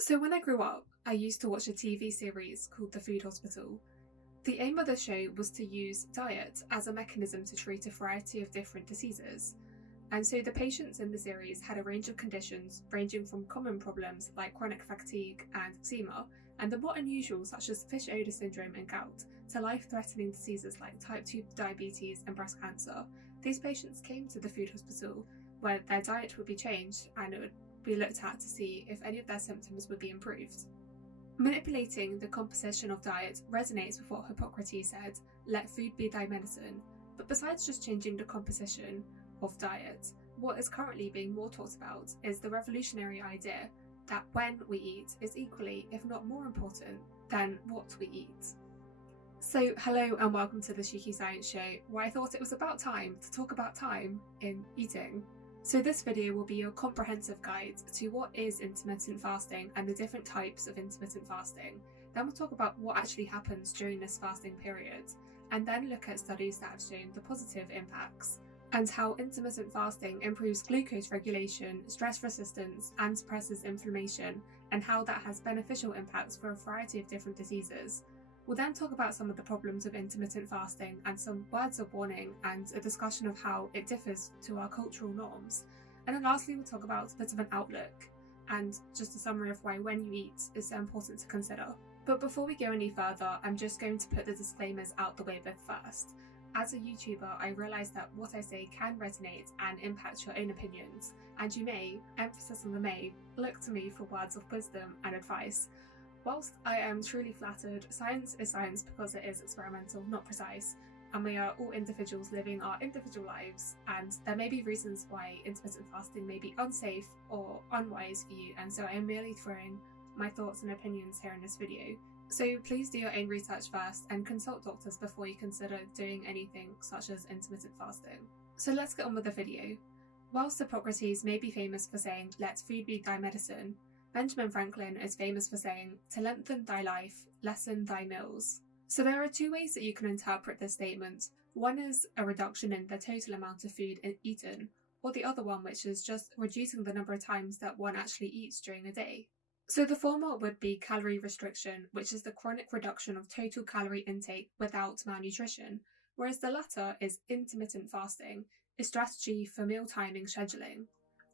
So when I grew up, I used to watch a TV series called The Food Hospital. The aim of the show was to use diet as a mechanism to treat a variety of different diseases. And so the patients in the series had a range of conditions ranging from common problems like chronic fatigue and eczema, and the more unusual such as fish odour syndrome and gout, to life-threatening diseases like type 2 diabetes and breast cancer. These patients came to the food hospital where their diet would be changed and it would be looked at to see if any of their symptoms would be improved. Manipulating the composition of diet resonates with what Hippocrates said, let food be thy medicine. But besides just changing the composition of diet, what is currently being more talked about is the revolutionary idea that when we eat is equally, if not more important, than what we eat. So hello and welcome to the Cheeky Science Show, where I thought it was about time to talk about time in eating. So this video will be your comprehensive guide to what is intermittent fasting and the different types of intermittent fasting. Then we'll talk about what actually happens during this fasting period, and then look at studies that have shown the positive impacts and how intermittent fasting improves glucose regulation, stress resistance, and suppresses inflammation, and how that has beneficial impacts for a variety of different diseases. We'll then talk about some of the problems of intermittent fasting and some words of warning and a discussion of how it differs to our cultural norms. And then lastly, we'll talk about a bit of an outlook and just a summary of why when you eat is so important to consider. But before we go any further, I'm just going to put the disclaimers out the way first. As a YouTuber, I realise that what I say can resonate and impact your own opinions, and you may, emphasis on the may, look to me for words of wisdom and advice. Whilst I am truly flattered, science is science because it is experimental, not precise, and we are all individuals living our individual lives, and there may be reasons why intermittent fasting may be unsafe or unwise for you, and so I am merely throwing my thoughts and opinions here in this video. So please do your own research first and consult doctors before you consider doing anything such as intermittent fasting. So let's get on with the video. Whilst Hippocrates may be famous for saying, let food be thy medicine, Benjamin Franklin is famous for saying, to lengthen thy life, lessen thy meals. So there are two ways that you can interpret this statement. One is a reduction in the total amount of food eaten, or the other one which is just reducing the number of times that one actually eats during a day. So the former would be calorie restriction, which is the chronic reduction of total calorie intake without malnutrition, whereas the latter is intermittent fasting, a strategy for meal timing scheduling.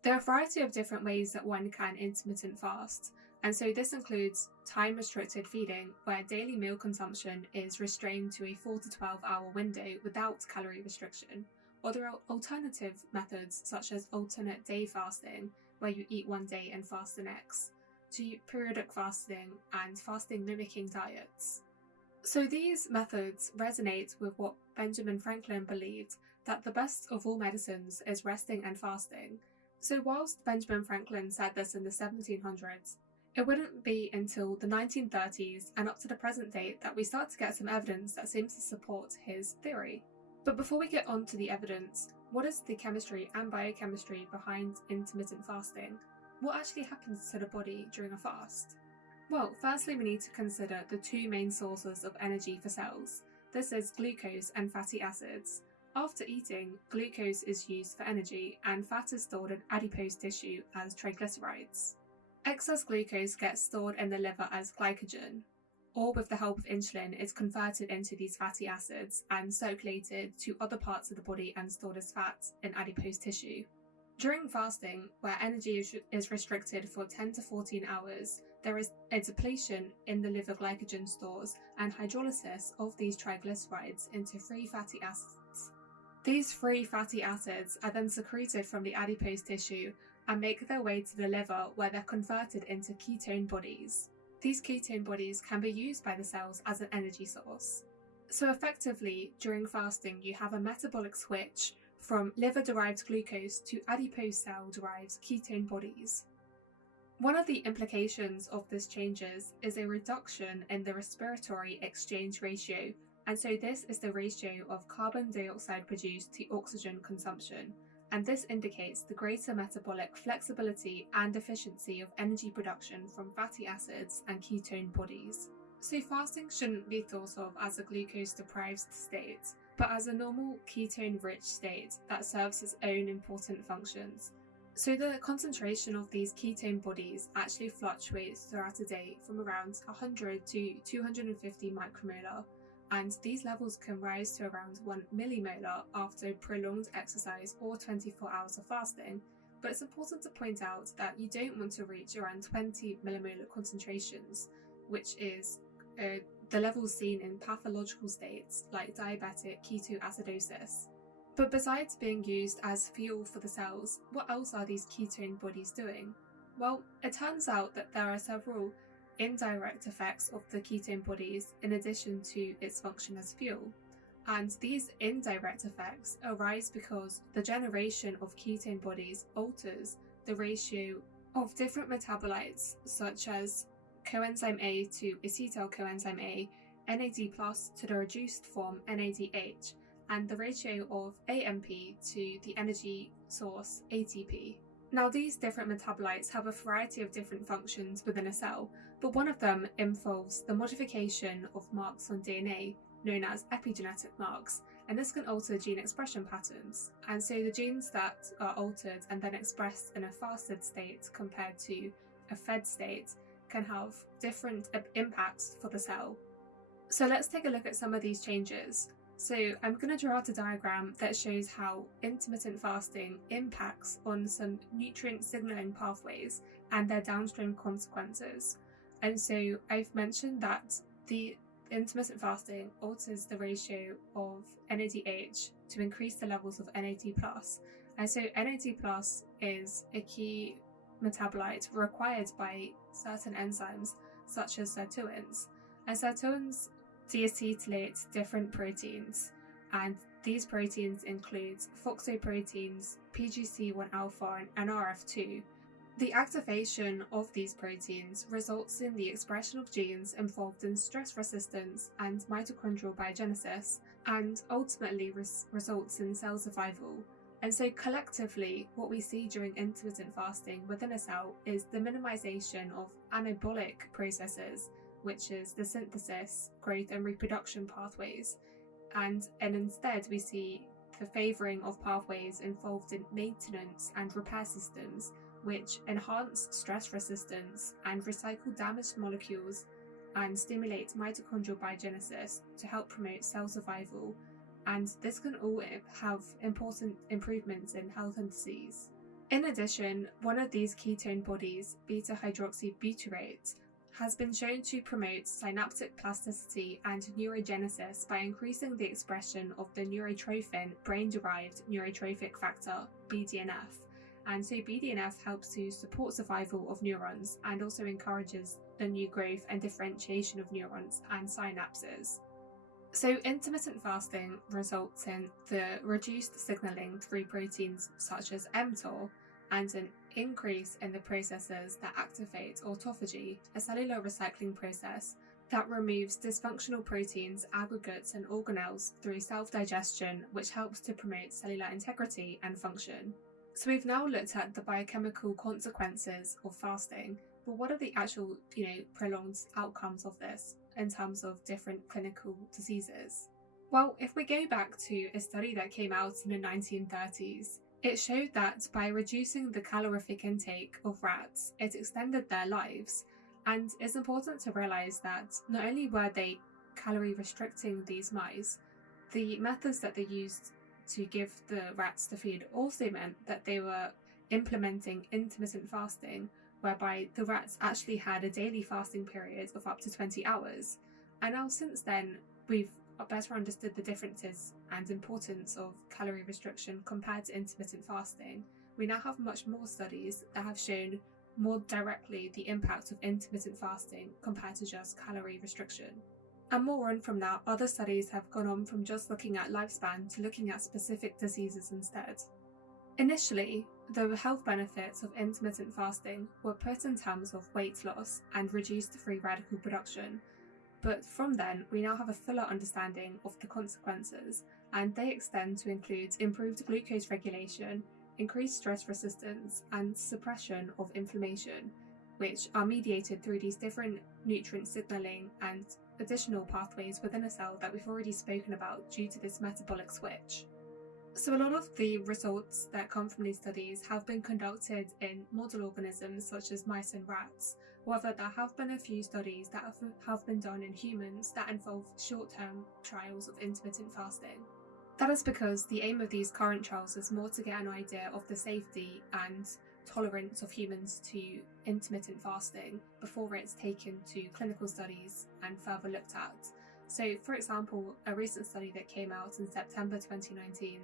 There are a variety of different ways that one can intermittent fast, and so this includes time-restricted feeding, where daily meal consumption is restrained to a 4 to 12 hour window without calorie restriction, or there are alternative methods such as alternate day fasting, where you eat one day and fast the next, to periodic fasting and fasting mimicking diets. So these methods resonate with what Benjamin Franklin believed, that the best of all medicines is resting and fasting. So whilst Benjamin Franklin said this in the 1700s, it wouldn't be until the 1930s and up to the present date that we start to get some evidence that seems to support his theory. But before we get on to the evidence, what is the chemistry and biochemistry behind intermittent fasting? What actually happens to the body during a fast? Well, firstly we need to consider the two main sources of energy for cells. This is glucose and fatty acids. After eating, glucose is used for energy and fat is stored in adipose tissue as triglycerides. Excess glucose gets stored in the liver as glycogen, or with the help of insulin is converted into these fatty acids and circulated to other parts of the body and stored as fat in adipose tissue. During fasting, where energy is restricted for 10 to 14 hours, there is a depletion in the liver glycogen stores and hydrolysis of these triglycerides into free fatty acids. These free fatty acids are then secreted from the adipose tissue and make their way to the liver, where they're converted into ketone bodies. These ketone bodies can be used by the cells as an energy source. So effectively, during fasting, you have a metabolic switch from liver-derived glucose to adipose cell-derived ketone bodies. One of the implications of this changes is a reduction in the respiratory exchange ratio, and so this is the ratio of carbon dioxide produced to oxygen consumption, and this indicates the greater metabolic flexibility and efficiency of energy production from fatty acids and ketone bodies. So fasting shouldn't be thought of as a glucose-deprived state, but as a normal ketone-rich state that serves its own important functions. So the concentration of these ketone bodies actually fluctuates throughout a day from around 100 to 250 micromolar, and these levels can rise to around 1 millimolar after prolonged exercise or 24 hours of fasting. But it's important to point out that you don't want to reach around 20 millimolar concentrations, which is the levels seen in pathological states like diabetic ketoacidosis. But besides being used as fuel for the cells, what else are these ketone bodies doing? Well, it turns out that there are several indirect effects of the ketone bodies in addition to its function as fuel. And these indirect effects arise because the generation of ketone bodies alters the ratio of different metabolites, such as coenzyme A to acetyl coenzyme A, NAD+ to the reduced form NADH, and the ratio of AMP to the energy source ATP. Now, these different metabolites have a variety of different functions within a cell, but one of them involves the modification of marks on DNA, known as epigenetic marks, and this can alter gene expression patterns. And so the genes that are altered and then expressed in a fasted state compared to a fed state can have different impacts for the cell. So let's take a look at some of these changes. So I'm going to draw out a diagram that shows how intermittent fasting impacts on some nutrient signaling pathways and their downstream consequences. And so I've mentioned that the intermittent fasting alters the ratio of NADH to increase the levels of NAD+. And so NAD+ is a key metabolite required by certain enzymes such as sirtuins. And sirtuins deacetylate different proteins, and these proteins include FOXO-proteins, PGC1 alpha, and NRF2. The activation of these proteins results in the expression of genes involved in stress resistance and mitochondrial biogenesis, and ultimately results in cell survival. And so collectively, what we see during intermittent fasting within a cell is the minimization of anabolic processes, which is the synthesis, growth, and reproduction pathways. And instead, we see the favouring of pathways involved in maintenance and repair systems, which enhance stress resistance and recycle damaged molecules and stimulate mitochondrial biogenesis to help promote cell survival. And this can all have important improvements in health and disease. In addition, one of these ketone bodies, beta-hydroxybutyrate, has been shown to promote synaptic plasticity and neurogenesis by increasing the expression of the neurotrophin brain-derived neurotrophic factor, BDNF. And so BDNF helps to support survival of neurons and also encourages the new growth and differentiation of neurons and synapses. So intermittent fasting results in the reduced signaling through proteins such as mTOR and an increase in the processes that activate autophagy, a cellular recycling process that removes dysfunctional proteins, aggregates, and organelles through self-digestion, which helps to promote cellular integrity and function. So we've now looked at the biochemical consequences of fasting, but what are the actual, prolonged outcomes of this in terms of different clinical diseases? Well, if we go back to a study that came out in the 1930s, it showed that by reducing the calorific intake of rats, it extended their lives. And it's important to realise that not only were they calorie restricting these mice, the methods that they used to give the rats the food also meant that they were implementing intermittent fasting, whereby the rats actually had a daily fasting period of up to 20 hours. And now since then, we've better understood the differences and importance of calorie restriction compared to intermittent fasting. We now have much more studies that have shown more directly the impact of intermittent fasting compared to just calorie restriction. And more on from that, other studies have gone on from just looking at lifespan to looking at specific diseases instead. Initially, the health benefits of intermittent fasting were put in terms of weight loss and reduced free radical production. But from then, we now have a fuller understanding of the consequences, and they extend to include improved glucose regulation, increased stress resistance, and suppression of inflammation, which are mediated through these different nutrient signaling and additional pathways within a cell that we've already spoken about due to this metabolic switch. So a lot of the results that come from these studies have been conducted in model organisms such as mice and rats. However, there have been a few studies that have been done in humans that involve short-term trials of intermittent fasting. That is because the aim of these current trials is more to get an idea of the safety and tolerance of humans to intermittent fasting before it's taken to clinical studies and further looked at. So, for example, a recent study that came out in September 2019,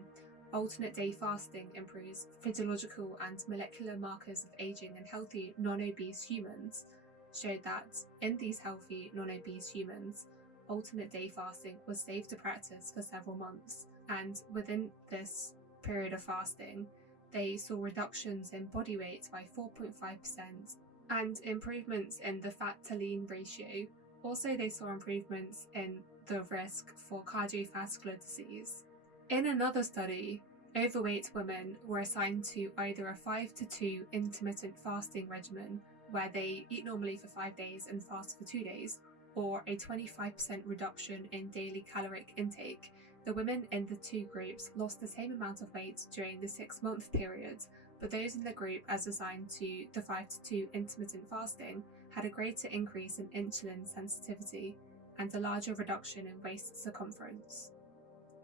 alternate day fasting improves physiological and molecular markers of aging in healthy non-obese humans, showed that in these healthy non-obese humans, alternate day fasting was safe to practice for several months. And within this period of fasting, they saw reductions in body weight by 4.5% and improvements in the fat to lean ratio. Also, they saw improvements in the risk for cardiovascular disease. In another study, overweight women were assigned to either a 5-2 intermittent fasting regimen, where they eat normally for 5 days and fast for 2 days, or a 25% reduction in daily caloric intake. The women in the two groups lost the same amount of weight during the 6-month period, but those in the group as assigned to the 5-2 intermittent fasting had a greater increase in insulin sensitivity and a larger reduction in waist circumference.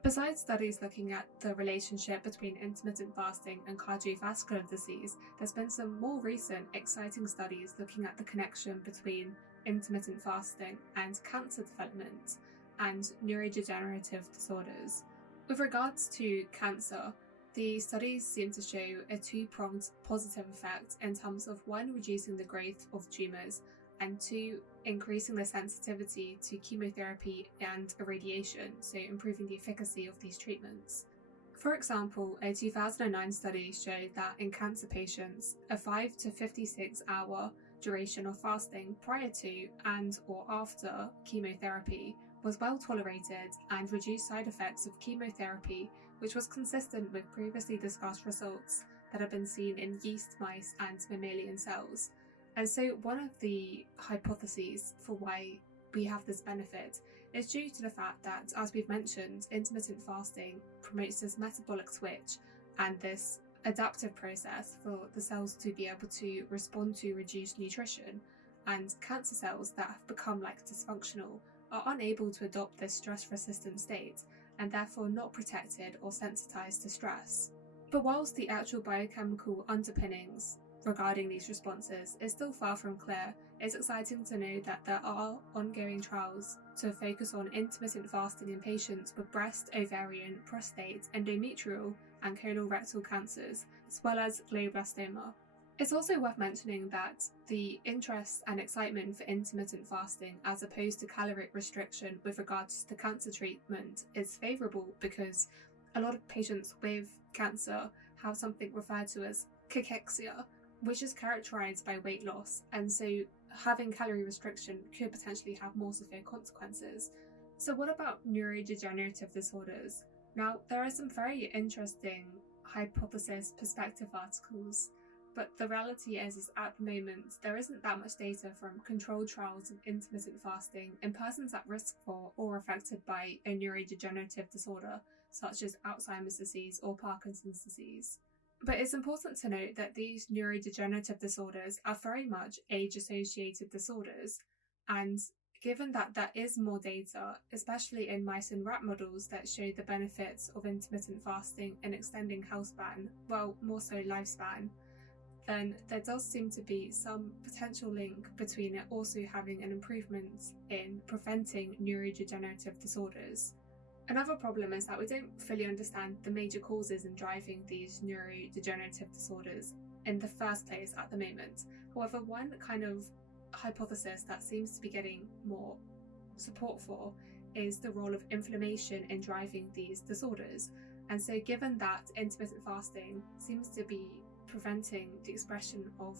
Besides studies looking at the relationship between intermittent fasting and cardiovascular disease, there's been some more recent exciting studies looking at the connection between intermittent fasting and cancer development and neurodegenerative disorders. With regards to cancer, the studies seem to show a two-pronged positive effect in terms of 1, reducing the growth of tumours, and 2, increasing the sensitivity to chemotherapy and irradiation, so improving the efficacy of these treatments. For example, a 2009 study showed that in cancer patients, a 5 to 56 hour duration of fasting prior to and or after chemotherapy was well tolerated and reduced side effects of chemotherapy, which was consistent with previously discussed results that have been seen in yeast mice and mammalian cells. And so one of the hypotheses for why we have this benefit is due to the fact that, as we've mentioned, intermittent fasting promotes this metabolic switch and this adaptive process for the cells to be able to respond to reduced nutrition, and cancer cells that have become dysfunctional are unable to adopt this stress-resistant state and therefore not protected or sensitized to stress. But whilst the actual biochemical underpinnings regarding these responses is still far from clear, it's exciting to know that there are ongoing trials to focus on intermittent fasting in patients with breast, ovarian, prostate, endometrial, and colorectal cancers, as well as glioblastoma. It's also worth mentioning that the interest and excitement for intermittent fasting as opposed to caloric restriction with regards to cancer treatment is favourable because a lot of patients with cancer have something referred to as cachexia, which is characterised by weight loss, and so having calorie restriction could potentially have more severe consequences. So what about neurodegenerative disorders? Now, there are some very interesting hypothesis perspective articles, but the reality is at the moment there isn't that much data from controlled trials of intermittent fasting in persons at risk for or affected by a neurodegenerative disorder such as Alzheimer's disease or Parkinson's disease. But it's important to note that these neurodegenerative disorders are very much age-associated disorders, and given that there is more data, especially in mice and rat models that show the benefits of intermittent fasting in extending health span, well, more so lifespan, then there does seem to be some potential link between it also having an improvement in preventing neurodegenerative disorders. Another problem is that we don't fully understand the major causes in driving these neurodegenerative disorders in the first place at the moment. However, one kind of hypothesis that seems to be getting more support for is the role of inflammation in driving these disorders. And so given that intermittent fasting seems to be preventing the expression of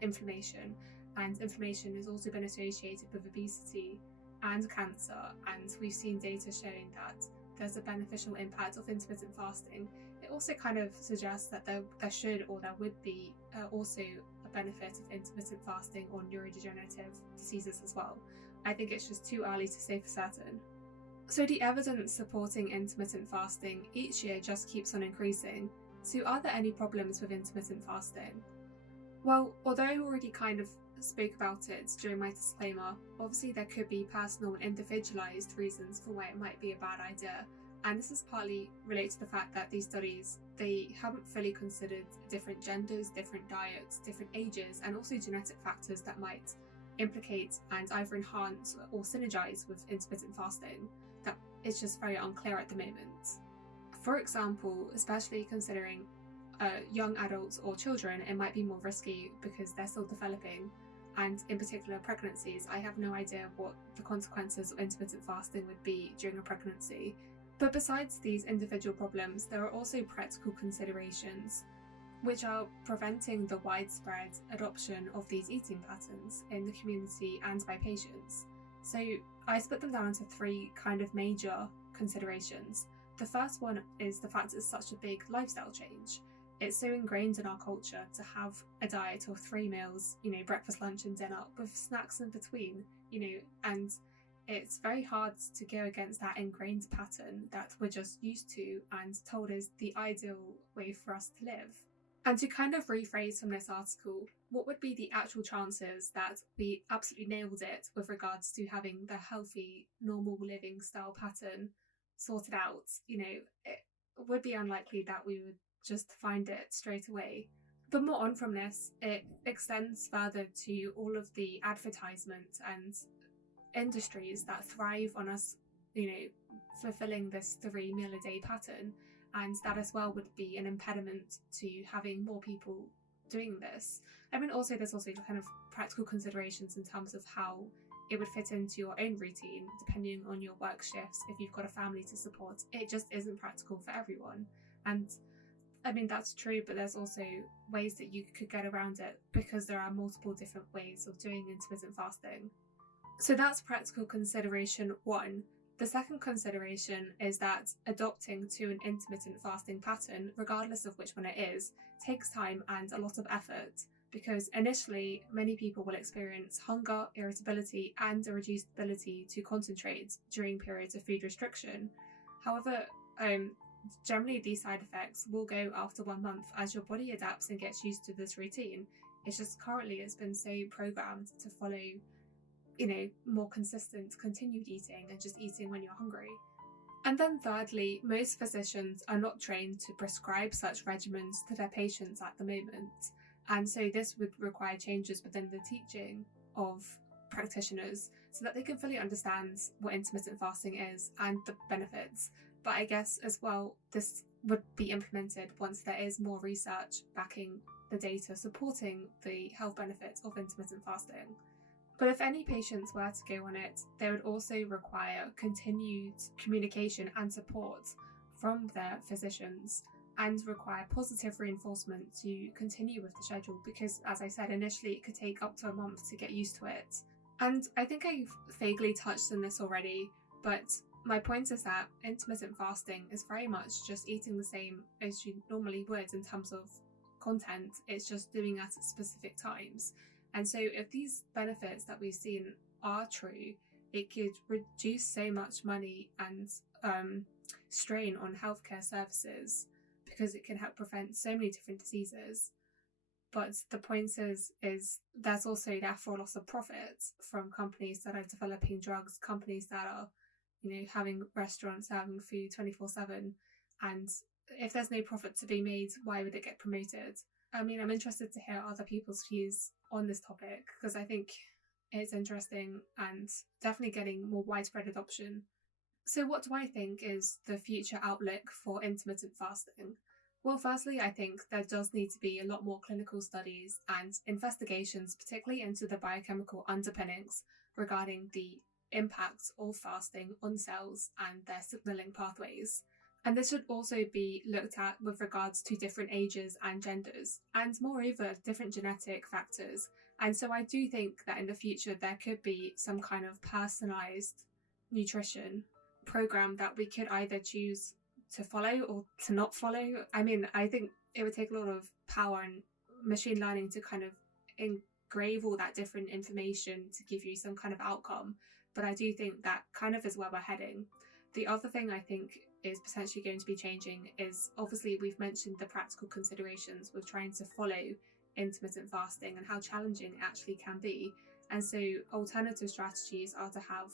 inflammation, and inflammation has also been associated with obesity and cancer, and we've seen data showing that there's a beneficial impact of intermittent fasting, it also kind of suggests that there should or there would be also a benefit of intermittent fasting on neurodegenerative diseases as well. I think it's just too early to say for certain. So the evidence supporting intermittent fasting each year just keeps on increasing. So are there any problems with intermittent fasting? Well, although I already kind of spoke about it during my disclaimer, obviously there could be personal and individualised reasons for why it might be a bad idea. And this is partly related to the fact that these studies, they haven't fully considered different genders, different diets, different ages, and also genetic factors that might implicate and either enhance or synergize with intermittent fasting. That is just very unclear at the moment. For example, especially considering young adults or children, it might be more risky because they're still developing. And in particular, pregnancies, I have no idea what the consequences of intermittent fasting would be during a pregnancy. But besides these individual problems, there are also practical considerations, which are preventing the widespread adoption of these eating patterns in the community and by patients. So I split them down into three kind of major considerations. The first one is the fact it's such a big lifestyle change. It's so ingrained in our culture to have a diet of 3 meals, breakfast, lunch, and dinner with snacks in between, and it's very hard to go against that ingrained pattern that we're just used to and told is the ideal way for us to live. And to kind of rephrase from this article, what would be the actual chances that we absolutely nailed it with regards to having the healthy, normal living style pattern sorted out? It would be unlikely that we would just find it straight away. But more on from this, it extends further to all of the advertisement and industries that thrive on us, fulfilling this 3 meal a day pattern. And that as well would be an impediment to having more people doing this. Also there's also kind of practical considerations in terms of how it would fit into your own routine, depending on your work shifts. If you've got a family to support, it just isn't practical for everyone. And that's true, but there's also ways that you could get around it because there are multiple different ways of doing intermittent fasting. So that's practical consideration one. The second consideration is that adopting to an intermittent fasting pattern, regardless of which one it is, takes time and a lot of effort, because initially many people will experience hunger, irritability, and a reduced ability to concentrate during periods of food restriction. However, generally these side effects will go after 1 month as your body adapts and gets used to this routine. It's just currently it's been so programmed to follow more consistent continued eating and just eating when you're hungry. And then thirdly, most physicians are not trained to prescribe such regimens to their patients at the moment. And so this would require changes within the teaching of practitioners so that they can fully understand what intermittent fasting is and the benefits. But I guess as well, this would be implemented once there is more research backing the data supporting the health benefits of intermittent fasting. But if any patients were to go on it, they would also require continued communication and support from their physicians and require positive reinforcement to continue with the schedule because, as I said initially, it could take up to a month to get used to it. And I think I've vaguely touched on this already, but my point is that intermittent fasting is very much just eating the same as you normally would in terms of content. It's just doing it at specific times. And so if these benefits that we've seen are true, it could reduce so much money and strain on healthcare services because it can help prevent so many different diseases. But the point is there's also therefore loss of profits from companies that are developing drugs, companies that are, having restaurants serving food 24/7. And if there's no profit to be made, why would it get promoted? I'm interested to hear other people's views on this topic because I think it's interesting and definitely getting more widespread adoption. So what do I think is the future outlook for intermittent fasting? Well, firstly, I think there does need to be a lot more clinical studies and investigations, particularly into the biochemical underpinnings regarding the impacts of fasting on cells and their signalling pathways. And this should also be looked at with regards to different ages and genders, and moreover, different genetic factors. And so I do think that in the future there could be some kind of personalised nutrition program that we could either choose to follow or to not follow. I think it would take a lot of power and machine learning to kind of engrave all that different information to give you some kind of outcome. But I do think that kind of is where we're heading. the other thing I think is potentially going to be changing is, obviously we've mentioned the practical considerations with trying to follow intermittent fasting and how challenging it actually can be. And so alternative strategies are to have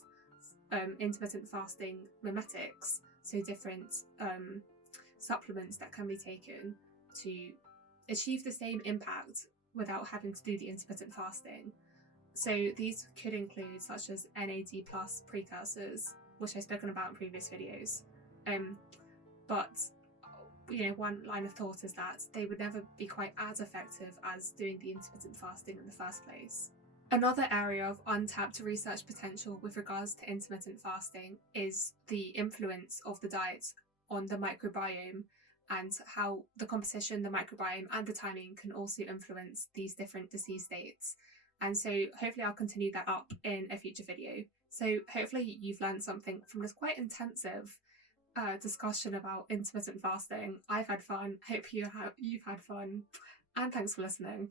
intermittent fasting mimetics, so different supplements that can be taken to achieve the same impact without having to do the intermittent fasting. So these could include such as NAD plus precursors, which I've spoken about in previous videos. But one line of thought is that they would never be quite as effective as doing the intermittent fasting in the first place. Another area of untapped research potential with regards to intermittent fasting is the influence of the diet on the microbiome, and how the composition, the microbiome, and the timing can also influence these different disease states. And so hopefully I'll continue that up in a future video. So hopefully you've learned something from this quite intensive discussion about intermittent fasting. I've had fun. Hope you've had fun. And thanks for listening.